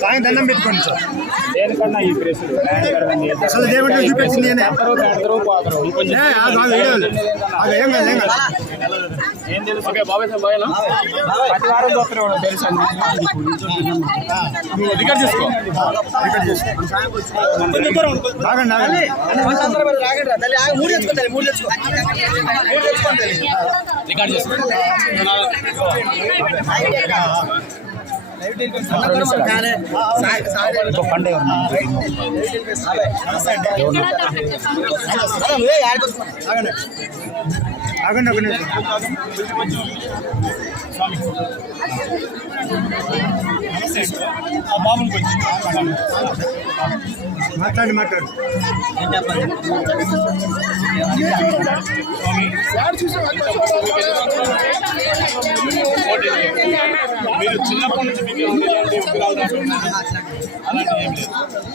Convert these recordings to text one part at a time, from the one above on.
సాయం దండం పెట్టుకోండి సార్. దేనికన్నా ఈ ప్రెస్సులు అసలు దేవుడిని చూపించింది నేనే. పెడతారు పోతారు. ఇంకొంచెం ఏ, కాదు. ఏం కాదు, ఏం తెలుసు బాబాయ్ సార్ బాయ్ ప్రతి వారం చూస్తారు తెలుసు రికార్డ్ చేసుకో ఆగండి ఆగండి రాగండి తల్లి ఆగు, మూడు తెచ్చుకో తల్లి మూడు తెచ్చుకో మూడు తెచ్చుకోండి రికార్డ్ చేసుకో పండే వస్తున్నావు? ఆగండి ఒక నిమిషం మాట్లాడి మాట్లాడు. మీరు చిన్నప్పటి నుంచి మీకు ఏమైనా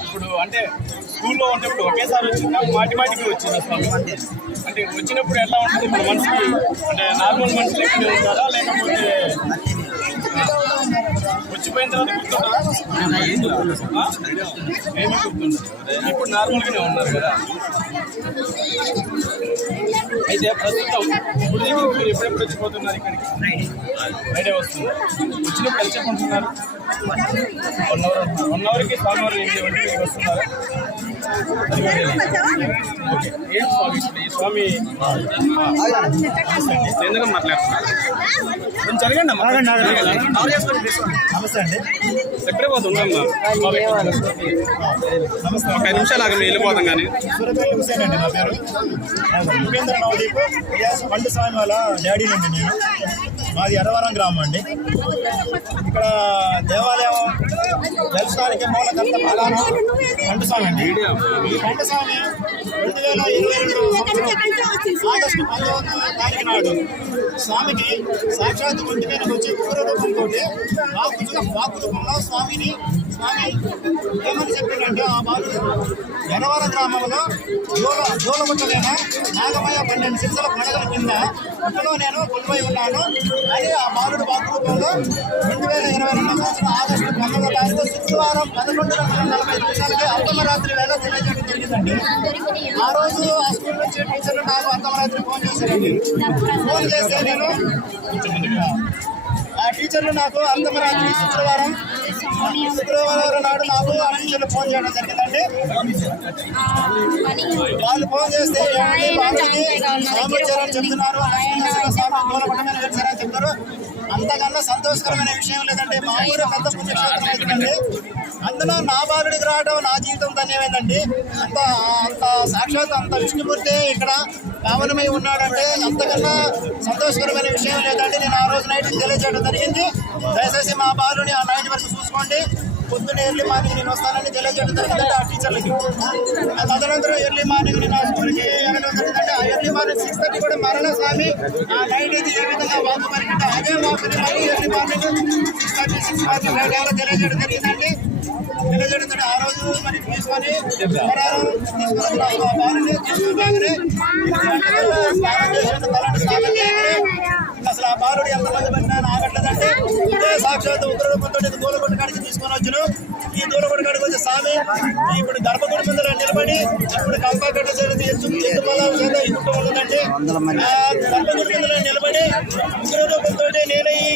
ఇప్పుడు అంటే స్కూల్లో ఉన్నప్పుడు ఒకేసారి వచ్చిందా మాటి మాటికి వచ్చిందా స్వామి అంటే వచ్చినప్పుడు ఎలా ఉంటుంది? ఇప్పుడు మనిషికి అంటే నార్మల్ మనిషి లేకుండా ఉంటారా? లేకపోతే వచ్చిపోయిన తర్వాత గుర్తుంటారా ఆ? గుర్తుంటారు ఇప్పుడు నార్మల్గానే ఉన్నారు కదా. అయితే ప్రస్తుతం ఇప్పుడు దగ్గర మీరు ఎప్పుడెప్పుడు వచ్చిపోతున్నారు ఇక్కడికి? బయటే వస్తుంది. వచ్చినప్పుడు ఎంత చెప్పుకుంటున్నారు వన్ అవర్ వన్ అవర్కి స్వామివారు ఎనిమిది గంటలకి వస్తున్నారు. ఓకే. ఏం స్వామి ఇప్పుడు ఈ స్వామి? ఎందుకు మాట్లాడుతున్నారు? కొంచెం జరగండి అమ్మా. నమస్తే అండి. ఎక్కడే పోతున్నాం ఒక నిమిషాలు ఆగండి వెళ్ళిపోతాం కానీ. సూరపల్లి హుసేన్ అండి నా పేరు. ఉపేంద్ర నవదీప్ ఇలియాస్ పండు స్వామి వాళ్ళ డాడీ నుండి నేను మాది ఎర్రవరం గ్రామం అండి. ఇక్కడ దేవాలయం దర్శనానికి మూలకర్త ప్రధానం కంటస్వామి స్వామి అండి ఈ స్వామి రెండు వేల ఇరవై రెండు ఆగస్టు పంతొమ్మిది తారీఖు నాడు స్వామికి సాక్షాత్ ఒంటి మీదకి వచ్చి ఉగ్ర రూపంతో వాకు వాకు రూపంలో స్వామిని స్వామి ఏమని చెప్పిందంటే ఆ బాలుడు ఎనవర గ్రామంలో జోల జోలగుట్టలేన నాగమయ పన్నెండు శిక్షల పండుగల కింద ఇంట్లో నేను కొలువై ఉన్నాను. అని ఆ బాలుడు వాకు రెండు వేల ఇరవై రెండవ సంవత్సరం ఆగస్టు పంతొమ్మిదవ తారీఖు శుక్రవారం పదకొండు గంటల నలభై నిమిషాలకి అర్ధమరాత్రి వేళ తెలియజేయడం జరిగిందండి. ఆ రోజు ఆ స్కూల్ నుంచి టీచర్లు నాకు అర్ధమరాత్రి ఫోన్ చేశారండి. ఫోన్ చేస్తే నేను ఆ టీచర్లు నాకు అర్ధమరాత్రి శుక్రవారం శుక్రవారం నాడు నాకు ఆ టీచర్లు ఫోన్ చేయడం జరిగిందండి. వాళ్ళు ఫోన్ చేస్తే ఏమండి చెప్తున్నారు లక్ష్మీనరసింహ స్వామి చెప్తారు. అంతకన్నా సంతోషకరమైన విషయం లేదంటే మా ఊరు పెద్ద పుణ్యక్షేత్రం అవుతుందండి అందులో నా బాలుడికి రావడం నా జీవితం ధన్యమైందండి. అంత అంత సాక్షాత్ అంత విష్ణుమూర్తి ఇక్కడ పావనమై ఉన్నాడంటే అంతకన్నా సంతోషకరమైన విషయం లేదండి. నేను ఆ రోజు నైట్ తెలియజేయడం జరిగింది. దయచేసి మా బాలుని ఆ నైట్ వరకు చూసుకోండి. పొద్దున్న ఎర్లీ మార్నింగ్ నేను వస్తానని తెలియజేయడం జరిగిందంటే ఆ టీచర్లకి. తదనంతరం ఎర్లీ మార్నింగ్ నేను ఆ స్కూల్కి వెళ్ళడం జరిగిందంటే ఆ ఎర్లీ మార్నింగ్ సిక్స్ థర్టీ కూడా మరణస్వామి ఆ నైట్ అయితే ఏ విధంగా వాకు పరిగింటే అదే వాకుని మళ్ళీ early morning six thirty six forty five కల్లా తెలియజేయడం జరిగిందండి. తెలియజేయడం ఆ రోజు మరి తీసుకొని పరారం తీసుకొని ఆ తీసుకుని రాగానే అసలు ఆ బాలుడు ఎంతమంది పడినా నాగట్ల ఇదే సాక్షాత్ ఉగ్రరూపంతో దూలగొట్టు కాడికి తీసుకొని వచ్చిన. ఈ దూలగొట్టు కాడికి వచ్చి స్వామి ఇప్పుడు గర్భగుడి ముందర నిలబడి ఇప్పుడు కంపాకట్ట చేతి ఎత్తు ఎత్తు చేత ఇంట్లో ఉంటుందంటే ఆ గర్భగుడి ముందర నిలబడి ఉగ్రరూపంతో నేను ఈ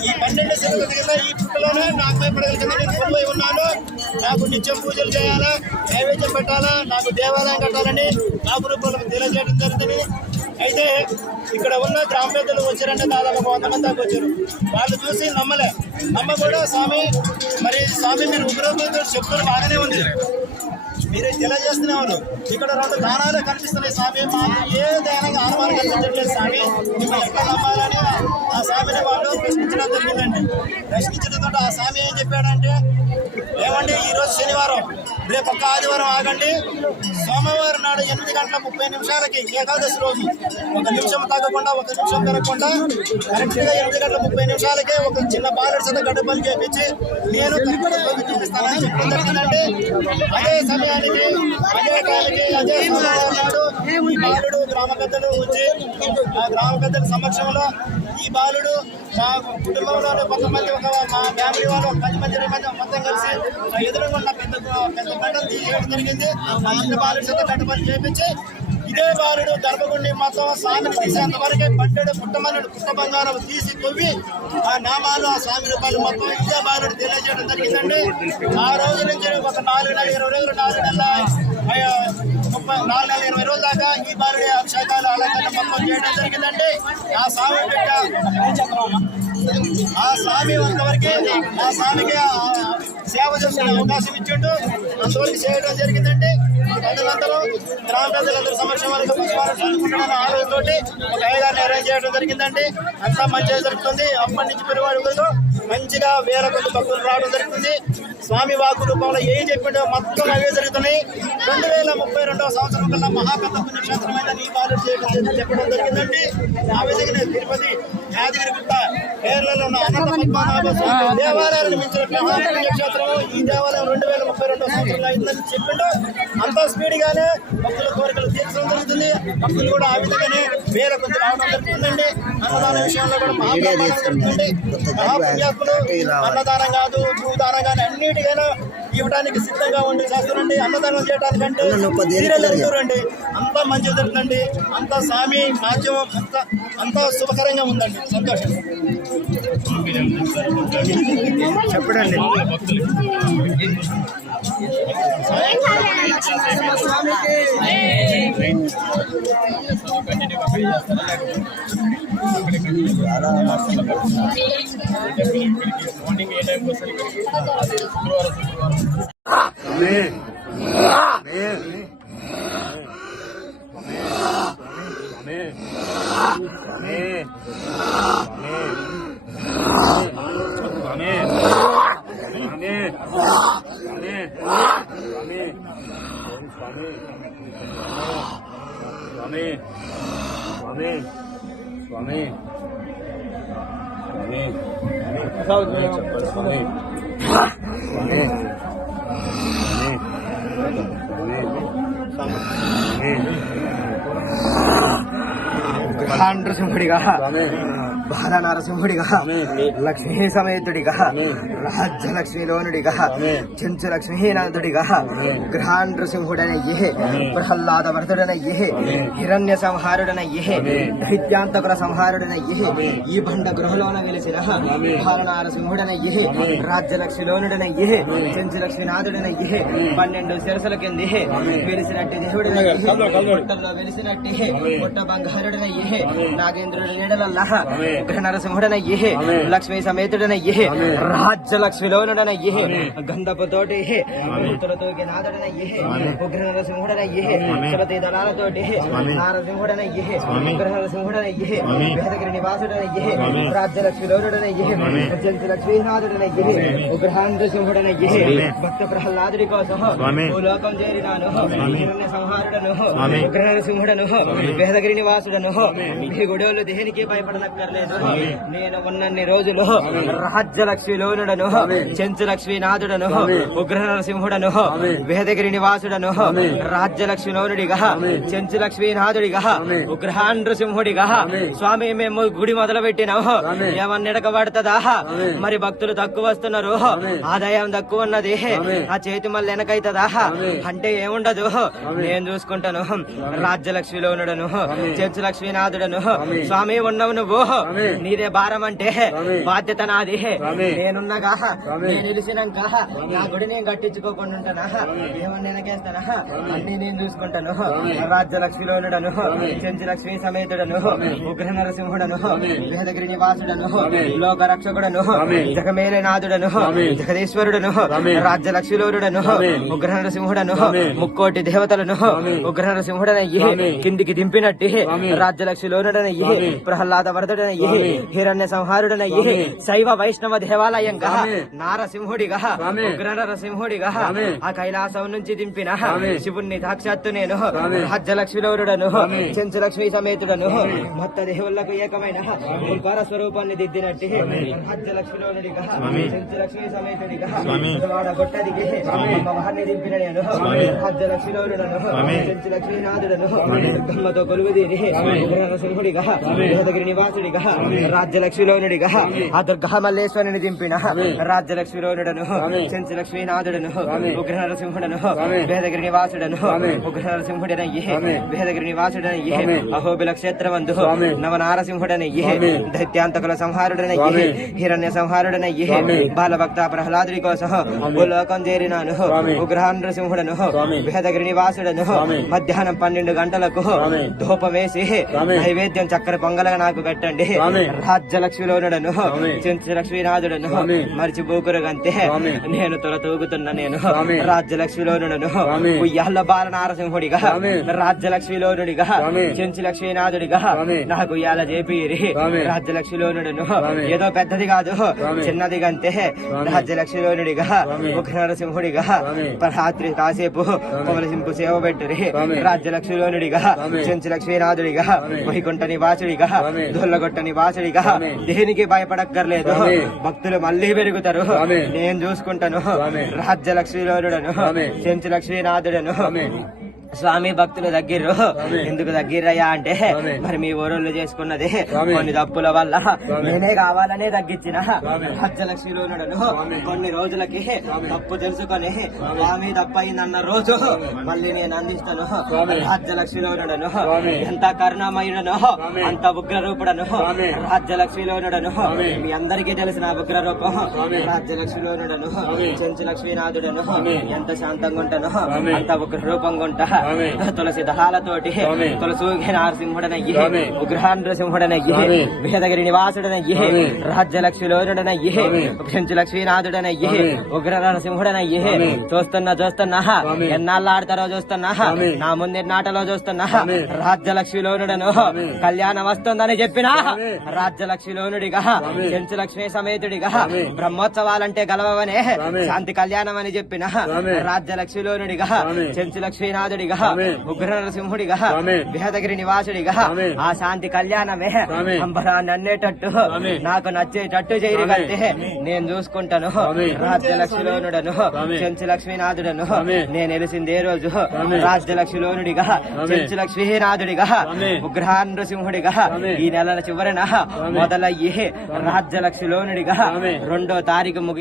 ఈ పన్నెండు శిలువ కింద ఈ పుట్టలోనే నాకు పడగల కింద నేను ఉన్నాను. నాకు నిత్యం పూజలు చేయాలా నైవేద్యం పెట్టాలా నాకు దేవాలయం కట్టాలని నాకు రూపంలో తెలియజేయడం జరుగుతుంది అయితే ఇక్కడ ఉన్న గ్రామ పెద్దలు వచ్చారంటే దాదాపు ఒక వంద మంది దాకా వచ్చారు. వాళ్ళు చూసి నమ్మలే. నమ్మ కూడా స్వామి మరి స్వామి మీరు ఉగ్రరూపంతో చెప్తున్నారు బాగానే ఉంది. మీరే తెలియజేస్తున్నారు. ఇక్కడ రెండు దానాలు కనిపిస్తున్నాయి స్వామి. మాకు ఏ దయానంగా ఆనవాలు కనిపించట్లేదు స్వామి. మిమ్మల్ని ఎట్లా నమ్మాలని ఆ స్వామిని వాళ్ళు ప్రశ్నించడం జరిగిందండి. ప్రశ్నించడంతో ఆ స్వామి ఏం చెప్పాడంటే ఏమండి ఈ రోజు శనివారం రేపు ఒక్క ఆదివారం ఆగండి. సోమవారం నాడు ఎనిమిది గంటల ముప్పై నిమిషాలకి ఏకాదశి రోజు. ఒక నిమిషం తగ్గకుండా ఒక నిమిషం పెరగకుండా కరెక్ట్గా ఎనిమిది గంటల ముప్పై నిమిషాలకే ఒక చిన్న బాలుడి చేత గడ్డపల్లి చేపించి నేను కరెక్ట్ చూపిస్తానని చెప్పడం జరిగిందండి. అదే సమయానికి అదే టైంకి అదే సోమవారం నాడు బాలుడు గ్రామ పెద్దలు వచ్చి ఆ గ్రామ పెద్దల సమక్షంలో ఈ బాలుడు మా కుటుంబంలో కొంతమంది ఒక మా ఫ్యామిలీ వాళ్ళు పది మంది ఇరవై మంది మొత్తం కలిసి ఆ పెద్ద పెద్ద బండలు తీయడం జరిగింది. ఆ చిన్న చేత కట్టుబడి చేపించి ఇదే బాలుడు గర్భగుండి మొత్తం స్వామిని తీసేంత వరకే బండెడు పుట్టమనుడు పుట్ట బంగారం తీసి తొవ్వి ఆ నామాలు ఆ స్వామి రూపాయలు మొత్తం ఇదే బాలుడు తెలియజేయడం జరిగిందండి. ఆ రోజు నుంచి ఒక నాలుగు నెలల ఇరవై రోజులు నాలుగు నెలల ముప్పై నాలుగు నెలల ఇరవై రోజుల దాకా ఈ బాలుడి అభిషేకాలు అలంకరణ మొత్తం చేయడం జరిగిందండి. ఆ స్వామి బిడ్డ ఆ స్వామి అంతవరకే ఆ స్వామికి అవకాశం ఇచ్చిండు. అందువల్ల చేయడం జరిగిందండి ప్రజలందరూ గ్రామ ప్రజలందరూ సమక్షం వరకు పుష్పాలు చదువుకుంటున్న ఒక ఐదాన్ని అరేంజ్ చేయడం జరిగిందండి అంతా మంచిగా జరుగుతుంది. అప్పటి నుంచి పెరువాడు వరకు మంచిగా వేరే కొద్ది భక్తులు రావడం జరుగుతుంది. స్వామి వాకు రూపంలో ఏం చెప్పిండో మొత్తం అవే జరుగుతున్నాయి. రెండు వేల ముప్పై రెండవ సంవత్సరం కల్లా మహాకథ పుణ్యక్షేత్రమైన ఈ బాధ్యత చేయడం చెప్పడం జరిగిందండి ఆ విధంగా తిరుపతి యాదగిరి పద్మనాభ స్వామి మించిన పుణ్యక్షేత్రం ఈ దేవాలయం రెండు వేల ముప్పై సంవత్సరంలో అయిందని చెప్పిండు. అంత స్పీడ్ గానే భక్తుల కోరికలు తీర్చడం జరుగుతుంది. భక్తులు కూడా ఆ విధంగానే వేల కొద్ది రావడం జరుగుతుందండి. అన్నదాన విషయంలో కూడా మహాప్రభావం జరుగుతుంది. మహాపుణ్యాత్ములు అన్నదానం కాదు భూదానం కానీ అన్నిటికైనా ఇవ్వడానికి సిద్ధంగా ఉండి చేస్తారండి అన్నదానం చేయడానికంటే ఎదుగురండి అంతా మంచిగా జరుగుతుంది అంతా స్వామి మాధ్యమం అంతా అంతా శుభకరంగా ఉందండి. సంతోషం. చెప్పడండి భక్తులు మార్నింగ్ ఏ టైంకి వస్తారు శుక్రవారం శుక్రవారం స్వామి స్వామి చెప్పండి స్వామి స్వామి నరసింహుడిగా స్వామి బాల నరసింహుడిగా లక్ష్మీ సమేతుడిగా రాజ్య లక్ష్మీలోనుడిగా చెంచు లక్ష్మీనాథుడిగా గ్రహాన్ నృసింహుడనయ్యే ప్రహ్లాద వరదుడనయ్యే హిరణ్య సంహారుడనయ్యే దైత్యాంతకుల సంహారుడనయ్యే ఈ బండ గృహలోన వెలిసిన బాల నరసింహుడనయ్యే రాజ్య లక్ష్మీలోనుడనయ్యే చెంచు లక్ష్మీనాథుడనయ్యే పన్నెండు శిరసుల కింది వెలిసినట్టు దేవుడినయ్యే పుట్టల్లో వెలిసినట్టే పుట్ట బంగారుడనయ్యే నాగేంద్రుడి నీడలల్లా ఉగ్ర నరసింహుడనయ్యే లక్ష్మీ సమేతుడనయ్యే రాజ్య లక్ష్మిలోనుడనయ్యే గంధపుతోటి మూర్తులతోకి నాదుడనయ్యే ఉగ్ర నరసింహుడనయ్యే సురతి దళాలతోటి నారసింహుడనయ్యే ఉగ్ర నరసింహుడనయ్యే వేదగిరి నివాసుడనయ్యే రాజ్య లక్ష్మిలోనుడనయ్యే జంతు లక్ష్మీనాథుడనయ్యే ఉగ్ర నరసింహుడనయ్యే భక్త ప్రహ్లాదుడి కోసం భూలోకం చేరినాను సంహారుడను ఉగ్ర నరసింహుడను వేదగిరి నివాసుడను ఈ గుడోలు దేనికి భయపడనక్కర్లేదు నేను ఉన్నన్ని రోజులు రాజ్య లక్ష్మిలోనుడను చెంచు లక్ష్మీనాథుడను ఉగ్ర నరసింహుడను వేదగిరి నివాసుడను రాజ్య లక్ష్మిలోనుడిగా చెంచు లక్ష్మీనాథుడిగా ఉగ్రహ నృసింహుడిగా స్వామి మేము గుడి మొదలు పెట్టినాం ఏమన్నా ఎడకబడుతుందా మరి భక్తులు తక్కువ వస్తున్నారు ఆదాయం తక్కువ ఉన్నది ఆ చేతి మళ్ళీ వెనకైతుందా? అంటే ఏముండదు. నేను చూసుకుంటాను. రాజ్య లక్ష్మిలోనుడను చెంచు లక్ష్మీనాథుడను స్వామి ఉన్నవు నువ్వు. నీదే భారం అంటే. బాధ్యత నాది. నేనున్నగా. నేను నిలిచినాక నా గుడి నేను కట్టించుకోకుండా ఉంటానా ఏమన్నా వెనకేస్తానా అన్ని నేను చూసుకుంటాను రాజ్య లక్ష్మిలోనుడను చెంచి లక్ష్మి సమేతుడను ఉగ్ర నరసింహుడను వేదగిరి నివాసుడను లోక రక్షకుడను. జగమేల నాథుడను. జగదీశ్వరుడను. రాజ్య లక్ష్మిలోనుడను. ఉగ్ర నరసింహుడను. ముక్కోటి దేవతలను. ఉగ్ర నరసింహుడనయ్యి. కిందికి దింపినట్టి స్వామి. రాజ్య లక్ష్మిలోనుడనయ్యి స్వామి. ప్రహ్లాద వరదుడనయ్యి. హిరణ్య సంహారుడనయ్యి. శైవ వైష్ణవ దేవాలయంగా స్వామి. నారసింహుడిగా స్వామి. ఉగ్ర నరసింహుడిగా స్వామి. ఆ కైలాసం నుంచి దింపిన. శివుణ్ణి సాక్షాత్తు నేను స్వామి. చెంచు లక్ష్మి సమేతుడను భక్త దేవుళ్ళకు ఏకమైన ఓంకార స్వరూపాన్ని దిద్దినట్టి రాజ్యలక్ష్మిలోనుడిగా చెంచు లక్ష్మి సమేతుడిగా గొట్టదిగి అమ్మవారిని దింపిన నేను రాజ్యలక్ష్మిలోరుడను చెంచు లక్ష్మీనాథుడను దుర్గమ్మతో కొలువుదీరి ఉగ్ర నరసింహుడిగా వేదగిరి నివాసుడిగా రాజ్యలక్ష్మిలోనుడిగా ఆ దుర్గా మల్లేశ్వరుని దింపిన రాజ్యలక్ష్మిలోనుడను చెంచు లక్ష్మీనాథుడను ఉగ్ర నరసింహుడను వేదగిరి నివాసుడను ఉగ్ర నరసింహుడనయ్యి వేదగిరి నివాసుడనయ్యి అహోబిల క్షేత్రమందు నవ నారసింహుడనయ్యి దైత్యాంతకుల సంహారుడనయ్యి హిరణ్య సంహారుడనయ్యి బాలభక్త ప్రహ్లాదుడి కోసం భూలోకం చేరినాను ఉగ్ర నరసింహుడను వేదగిరి నివాసుడను మధ్యాహ్నం పన్నెండు గంటలకు ధూపం వేసి నైవేద్యం చక్కెర పొంగలగా నాకు పెట్టండి. రాజ్యలక్ష్మిలోనుడను చెంచు లక్ష్మీనాథుడను మరిచి బూకురగంతే నేను తొల తూగుతున్న నేను. రాజ్యలక్ష్మిలోనుడను ఉయ్యాల బాల నారసింహుడిగా రాజ్యలక్ష్మిలోనుడిగా చెంచు లక్ష్మీనాథుడిగా నాకు ఉయ్యాల చేపిరి. రాజ్యలక్ష్మిలోనుడను ఏదో పెద్దది కాదు. చిన్నది గంతే రాజ్యలక్ష్మిలోనుడిగా ఉగ్ర నరసింహుడిగా రాత్రి కాసేపు కొమలసింపు సేవ పెట్టురి. రాజ్యలక్ష్మిలోనుడిగా చెంచు లక్ష్మీనాథుడిగా వైకుంఠ నివాసుడిగా. దొల్లగొట్ట నివాసుడిగా దేనికి భయపడక్కర్లేదు. భక్తులు మళ్ళీ పెరుగుతారు. నేను చూసుకుంటాను. రాజ్య లక్ష్మీలోనుడను చెంచు లక్ష్మీనాథుడను స్వామి భక్తుల దగ్గర ఎందుకు దగ్గరయ్యా అంటే మరి మీ ఊరోళ్ళు చేసుకున్నది కొన్ని తప్పుల వల్ల. నేనే కావాలనే తగ్గించిన. రాజ్యలక్ష్మిలోనుడను కొన్ని రోజులకి తప్పు తెలుసుకొని స్వామి. తప్పయిందన్న రోజు మళ్ళీ నేను అందిస్తాను. రాజ్యలక్ష్మిలోనుడను ఎంత కరుణమయుడను అంత ఉగ్ర రూపుడను రాజ్యలక్ష్మిలోనుడను మీ అందరికీ తెలిసిన ఉగ్ర రూపం రాజ్యలక్ష్మిలోనుడను చెంచు లక్ష్మీనాథుడను ఎంత శాంతంగా ఉంటాను అంత ఉగ్ర రూపంగా ఉంటా తులసి దళాలతోటి తులసూగి నారసింహుడనయ్యి ఉగ్రహాంధ్రసింహుడనయ్యి వేదగిరి నివాసుడనయ్యి రాజ్యలక్ష్మిలోనుడనయ్యి చెంచు లక్ష్మీనాథుడనయ్యి ఉగ్ర నరసింహుడనయ్యి చూస్తున్నా చూస్తున్నా ఎన్నాళ్ళు ఆడతారో చూస్తున్నా నా ముందు నాటలో చూస్తున్నా రాజ్యలక్ష్మిలోనుడను కళ్యాణం వస్తుందని చెప్పినా రాజ్యలక్ష్మిలోనుడిగా చెంచు లక్ష్మీ సమేతుడిగా బ్రహ్మోత్సవాలంటే గలవనే శాంతి కళ్యాణం అని చెప్పిన రాజ్యలక్ష్మిలోనుడిగా చెంచు లక్ష్మీనాథుడిగా ఉగ్ర నరసింహుడిగా వేదగిరి నివాసుడిగా ఆ శాంతి కళ్యాణమే అంబరాన్ని అన్నేటట్టు నాకు నచ్చేటట్టు చేయగలితే నేను చూసుకుంటాను. రాజ్యలక్ష్మిలోనుడను చెంచు లక్ష్మీనాథుడను నేను వెలిసింది ఏ రోజు. రాజ్యలక్ష్మిలోనుడిగా చెంచు లక్ష్మీనాథుడిగా ఉగ్రహ నృసింహుడిగా ఈ నెల చివరన మొదలయ్యి రాజ్యలక్ష్మిలోనుడిగా రెండో తారీఖు ముగి